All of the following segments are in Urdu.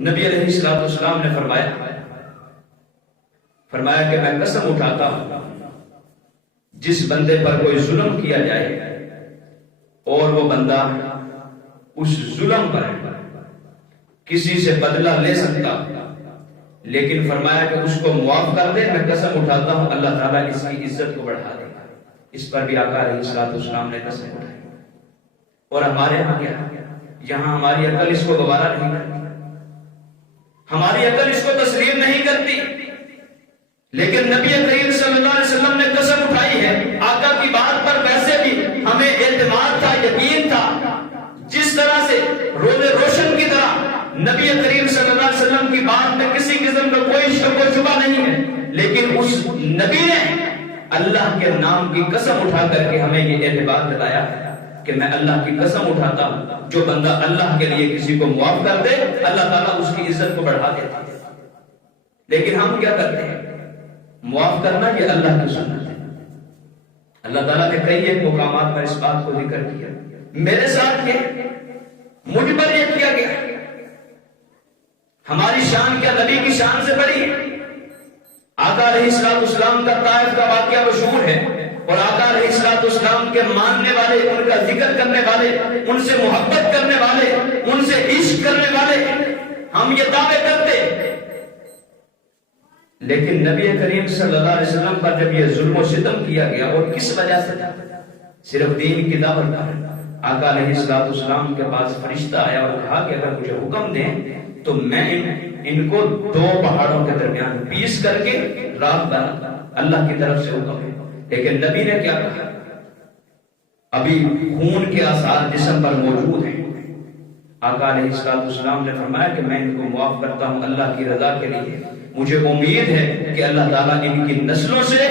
نبی علیہ السلام نے فرمایا کہ میں قسم اٹھاتا ہوں جس بندے پر کوئی ظلم کیا جائے اور وہ بندہ اس ظلم پر کسی سے بدلہ لے سکتا لیکن فرمایا کہ اس کو معاف کر دے، میں قسم اٹھاتا ہوں اللہ تعالیٰ اس کی عزت کو بڑھا دے گا۔ اس پر بھی آقا علیہ السلام نے قسم اٹھائی۔ اور ہمارے یہاں کیا، یہاں ہماری عقل اس کو گوارا نہیں کرتی، ہماری عقل اس کو تسلیم نہیں کرتی، لیکن نبی کریم صلی اللہ علیہ وسلم نے قسم اٹھائی ہے۔ آقا کی بات پر ویسے بھی ہمیں اعتماد تھا، یقین تھا، جس طرح سے روز روشن کی طرح نبی کریم صلی اللہ علیہ وسلم کی بات میں کسی قسم کا کوئی شک و شبہ نہیں ہے، لیکن اس نبی نے اللہ کے نام کی قسم اٹھا کر کے ہمیں یہ اعتبار دلایا کہ میں اللہ کی قسم اٹھاتا ہوں جو بندہ اللہ کے لیے کسی کو معاف کر دے اللہ تعالیٰ اس کی عزت کو بڑھا دیتا ہے۔ لیکن ہم کیا کرتے ہیں، معاف کرنا یہ اللہ کی سنت ہے۔ اللہ تعالیٰ نے کئی ایک مقامات پر اس بات کو ذکر کیا، میرے ساتھ یہ، مجھ پر یہ کیا گیا۔ ہماری شان کیا نبی کی شان سے بڑی ہے؟ آقا علیہ السلام کا طائف کا واقعہ مشہور ہے، اور آقا علیہ السلام کے ماننے والے، ان کا ذکر کرنے والے، ان سے محبت کرنے والے، ان سے عشق کرنے والے ہم یہ دعوے کرتے، لیکن نبی کریم صلی اللہ علیہ وسلم پر جب یہ ظلم و ستم کیا گیا، اور کس وجہ سے؟ صرف دین کی دعوت پر۔ آقا علیہ السلام کے پاس فرشتہ آیا اور کہا کہ اگر مجھے حکم دیں تو میں ان کو دو پہاڑوں کے درمیان پیس کر کے راکھ بنا، اللہ کی طرف سے حکم ہے۔ لیکن نبی نے کیا کہا؟ ابھی خون کے آثار جسم پر موجود ہیں۔ آقا علیہ السلام نے فرمایا کہ میں ان کو معاف کرتا ہوں اللہ کی رضا کے لیے، مجھے امید ہے کہ اللہ تعالیٰ ان کی نسلوں سے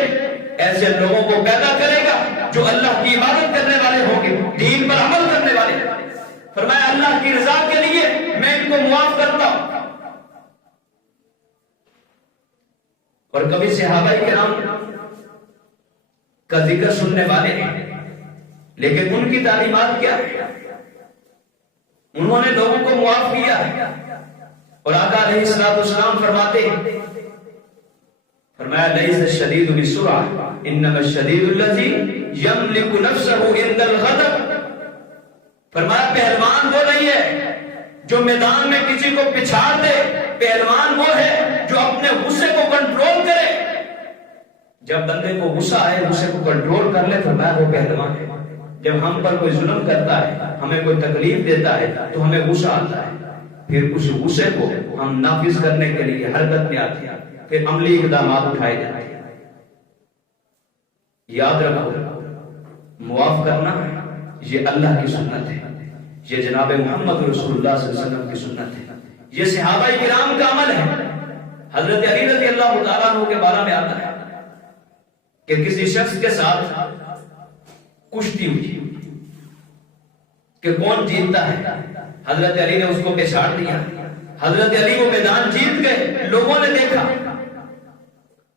ایسے لوگوں کو پیدا کرے گا جو اللہ کی عبادت کرنے والے ہوں گے، دین پر عمل کرنے والے۔ فرمایا اللہ کی رضا کے لیے میں ان کو معاف کرتا ہوں۔ اور کبھی صحابہ کرام کا ذکر سننے والے ہیں، لیکن ان کی تعلیمات کیا ہے؟ انہوں نے لوگوں کو معاف کیا ہے۔ اور آقا علیہ السلام فرماتے ہیں، فرمایا لیس الشدید بالسرعہ انما الشدید الذی یملک نفسہ عند الغضب۔ فرمایا پہلوان وہ نہیں ہے جو میدان میں کسی کو پچھاڑ دے، پہلوان وہ ہے جو اپنے غصے کو کنٹرول کرے۔ جب بندے کو غصہ آئے، غصے کو کنٹرول کر لے، فرمایا وہ پہلوان ہے۔ جب ہم پر کوئی ظلم کرتا ہے، ہمیں کوئی تکلیف دیتا ہے تو ہمیں غصہ آتا ہے، پھر اس غصے کو ہم نافذ کرنے کے لیے حرکت میں آتے ہیں، پھر عملی اقدامات اٹھائے جاتے ہیں۔ یاد رکھو، معاف کرنا یہ اللہ کی سنت ہے، یہ جناب محمد رسول اللہ صلی اللہ علیہ وسلم کی سنت ہے، یہ صحابہ کرام کا عمل ہے۔ حضرت علی رضی اللہ تعالیٰ عنہ کے بارے میں آتا ہے کہ کسی شخص کے ساتھ کشتی ہوئی کہ کون جیتتا ہے، حضرت علی نے اس کو پچھاڑ دیا، حضرت علی وہ میدان جیت گئے۔ لوگوں نے دیکھا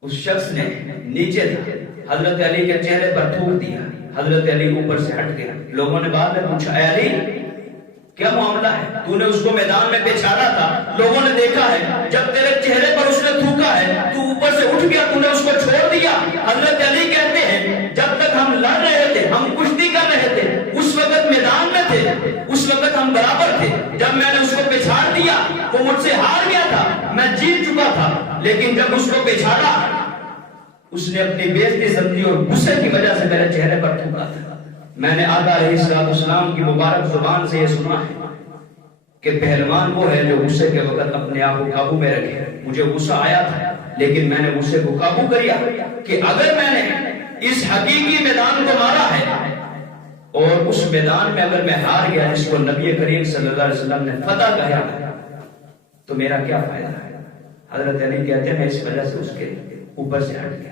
اس شخص نے نیچے تھا، حضرت علی کے چہرے پر تھوک دیا، حضرت علی اوپر سے ہٹ گیا۔ لوگوں نے بعد میں پوچھا، اے علی کیا معاملہ ہے، تو نے اس کو میدان میں پچھاڑا تھا، لوگوں نے دیکھا ہے جب تیرے چہرے پر اس نے تھوکا ہے تو اوپر سے اٹھ گیا، تو نے اس کو چھوڑ دیا۔ حضرت علی کہتے ہیں جب تک ہم لڑ رہے تھے، ہم کشتی کر رہے تھے، اس وقت میدان میں تھے، اس وقت ہم برابر تھے، جب میں نے اس کو پچھاڑ دیا وہ مجھ سے ہار گیا تھا، میں جیت چکا تھا، لیکن جب اس کو پچھاڑا اس نے اپنی بےعزتی سمجھی اور غصے کی وجہ سے میرے چہرے پر تھوکا تھا۔ میں نے آقا علیہ السلام کی مبارک زبان سے یہ سنا ہے کہ پہلوان وہ ہے جو غصے کے وقت اپنے آپ کو قابو میں رکھے۔ مجھے غصہ آیا تھا لیکن میں نے غصے کو قابو کیا کہ اگر میں نے اس حقیقی میدان کو مارا ہے اور اس میدان میں اگر میں ہار گیا جس کو نبی کریم صلی اللہ علیہ وسلم نے فتح کہا تو میرا کیا فائدہ ہے؟ حضرت علی کہتے ہیں میں اس وجہ سے اس کے اوپر سے ہٹ گیا۔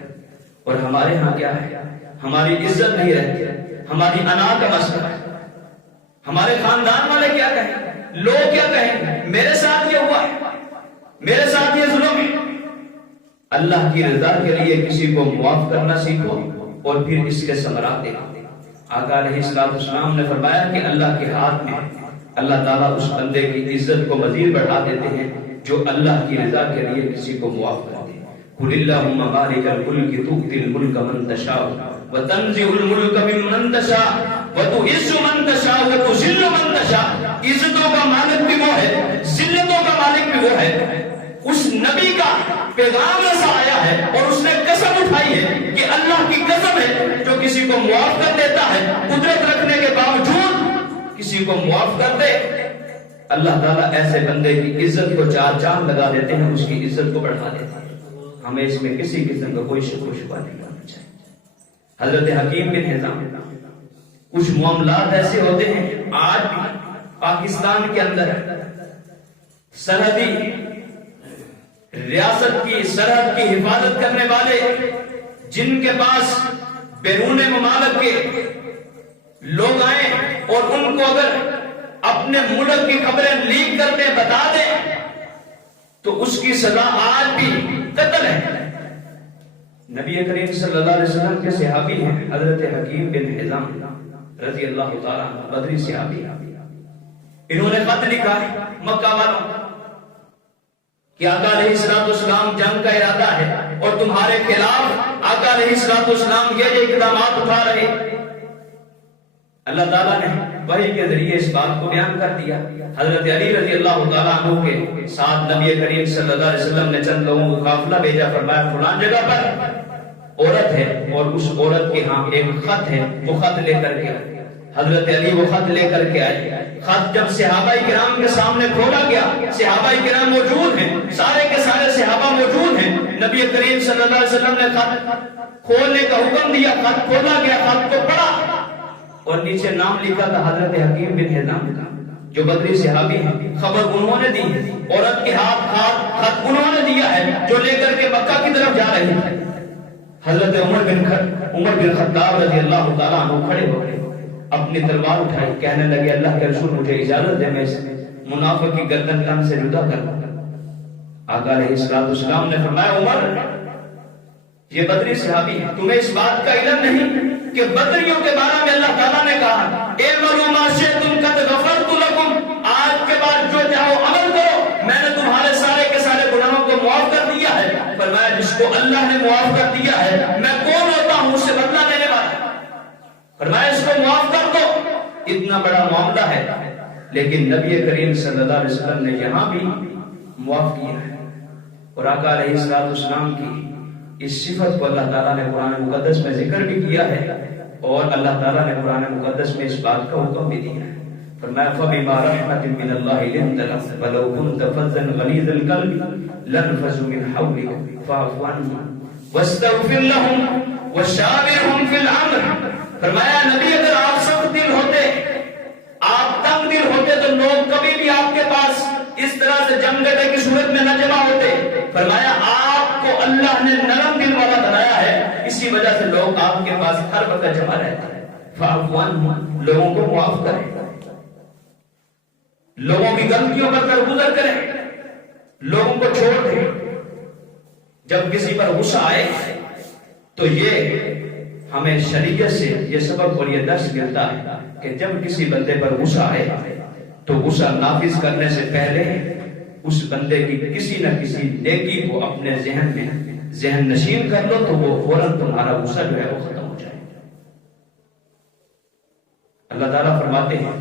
اور ہمارے ہاں کیا ہے، ہماری عزت نہیں رہتی، ہماری انا کا مسئلہ ہے، ہمارے خاندان والے کیا کہیں، لوگ کیا کہیں، میرے ساتھ یہ ہوا ہے، میرے ساتھ یہ ظلم ہے۔ اللہ کی رضا کے لیے کسی کو معاف کرنا سیکھو اور پھر اس کے ثمرات دیکھو۔ آقا علیہ السلام نے فرمایا کہ اللہ کے ہاتھ میں اللہ تعالیٰ اس بندے کی عزت کو مزید بڑھا دیتے ہیں جو اللہ کی رضا کے لیے کسی کو معاف کرتے ہیں۔ قل اللہم مالک الملک تؤتی الملک من تشاء وتنزع الملک ممن تشاء وتعز من تشاء وتذل من تشاء۔ عزتوں کا مالک بھی وہ ہے، ذلتوں کا مالک بھی وہ ہے۔ اس نبی کا پیغام ایسا آیا ہے اور اس نے قسم اٹھائی ہے کہ اللہ کی قسم ہے جو کسی کو معاف کر دیتا ہے، قدرت رکھنے کے باوجود کسی کو معاف کر دے، اللہ تعالیٰ ایسے بندے کی عزت کو چار چاند لگا دیتے ہیں، اس کی عزت کو بڑھا دیتے ہیں۔ ہمیں اس میں کسی قسم کا کوئی شک و شبہ نہیں کرنا چاہیے۔ حضرت حکیم بن حزام، کچھ معاملات ایسے ہوتے ہیں آج بھی پاکستان کے اندر سرحدی ریاست کی سرحد کی حفاظت کرنے والے جن کے پاس بیرون ممالک کے لوگ آئیں اور ان کو اگر اپنے ملک کی خبریں لیک کر دیں، بتا دیں، تو اس کی سزا آج بھی قتل ہے۔ نبی کریم صلی اللہ علیہ وسلم کے صحابی ہیں حضرت حکیم بن حزام رضی اللہ تعالیٰ عنہ، بدری صحابی۔ انہوں نے خط لکھا مکہ والوں کہ آقا علیہ السلام جنگ کا ارادہ ہے اور تمہارے خلاف آقا علیہ السلام یہ اقدامات اٹھا رہے۔ اللہ تعالیٰ نے وحی کے ذریعے اس بات کو بیان کر دیا۔ حضرت علی رضی اللہ تعالیٰ عنہ کے ساتھ نبی کریم صلی اللہ علیہ وسلم نے چند لوگوں کو قافلہ بھیجا، فرمایا فلان جگہ پر عورت ہے اور اس عورت کے ہاں ایک خط ہے، وہ خط لے کر کے حضرت علی وہ خط لے کر کے آئے۔ خط جب صحابہ کرام کے سامنے کھولا گیا، صحابہ کرام موجود ہیں، سارے کے سارے صحابہ موجود ہیں، نبی کریم صلی اللہ علیہ وسلم نے خط کھولنے کا حکم دیا، خط کھولا گیا، خط کو پڑھا اور نیچے نام لکھا تھا حضرت حکیم بن حزام کا، جو بدری صحابی ہیں۔ خبر انہوں نے دی، عورت کے ہاتھ خط انہوں نے دیا ہے جو لے کر کے مکہ کی طرف جا رہی ہے۔ حضرت عمر بن خطاب رضی اللہ تعالیٰ عنہ کھڑے ہو گئے، اپنی تلوار اٹھائی، کہنے لگے اللہ کے رسول مجھے اجازت دے میں اس منافق کی گردن تن سے جدا کر دوں۔ آقا علیہ السلام نے فرمایا عمر یہ بدری صحابی ہے، تمہیں اس بات کا علم نہیں کہ بدریوں کے بارے میں اللہ تعالیٰ نے کہا اعملوا ما شئتم قد غفرت لکم، آج کے بعد جو چاہو عمل کرو، میں نے تمہارے سارے کے سارے گناہوں کو معاف کر دیا ہے۔ فرمایا جس کو اللہ نے معاف کر دیا ہے میں کون ہوتا ہوں اس سے بدلہ لینے والا؟ فرمایا اس کو معاف کر دو، اتنا بڑا معاملہ ہے، لیکن نبی کریم صلی اللہ علیہ وسلم نے یہاں بھی معاف کیا ہے۔ اور آقا علیہ السلام کی اس صفت کو اللہ تعالیٰ نے قرآن مقدس میں ذکر بھی کیا ہے اور اللہ تعالیٰ نے قرآن مقدس میں اس بات کا حکم بھی دیا ہے۔ فرمایا فَبِمَا رَحْمَةٍ مِّنَ اللَّهِ لِنتَ لَهُمْ وَلَوْ كُنتَ فَظًّا غَلِيظَ الْقَلْبِ لَانفَضُّوا مِنْ حَوْلِكَ فَاعْفُ عَنْهُمْ وَاسْتَغْفِرْ لَهُمْ وَشَاوِرْهُمْ فِي الْأَمْرِ۔ فرمایا نبی اگر آپ سخت دل ہوتے، آپ تنگ دل ہوتے تو لوگ کبھی بھی آپ کے پاس اس طرح سے جم گٹے کی صورت میں نہ جمع ہوتے۔ فرمایا آپ کو اللہ نے نرم دل والا بنایا ہے، اسی وجہ سے لوگ آپ کے پاس ہر وقت جمع رہتے ہیں۔ فاعف عنہم، لوگوں کو معاف کریں، لوگوں کی غلطیوں پر درگزر کریں، لوگوں کو چھوڑ دیں۔ جب کسی پر غصہ آئے تو یہ ہمیں شریعت سے یہ سبق اور یہ درس ملتا ہے کہ جب کسی بندے پر غصہ آئے تو غصہ نافذ کرنے سے پہلے اس بندے کی کسی نہ کسی نیکی کو اپنے ذہن میں ذہن نشین کر لو تو وہ فوراً تمہارا غصہ جو ہے وہ ختم ہو جائے۔ اللہ تعالیٰ فرماتے ہیں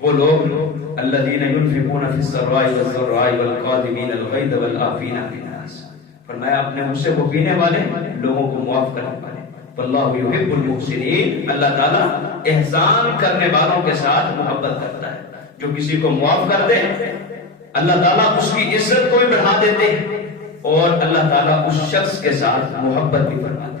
وہ لوگ الذین ينفقون فی السراء والضراء والکاظمین الغیظ والعافین عن الناس، فرمایا اپنے غصے کو پینے والے، لوگوں کو معاف کرنے والے۔ واللہ یحب المحسنین، اللہ تعالیٰ احسان کرنے والوں کے ساتھ محبت کرتا ہے۔ جو کسی کو معاف کر دے اللہ تعالیٰ اس کی عزت کو بھی بڑھا دیتے اور اللہ تعالیٰ اس شخص کے ساتھ محبت بھی فرماتے ہیں۔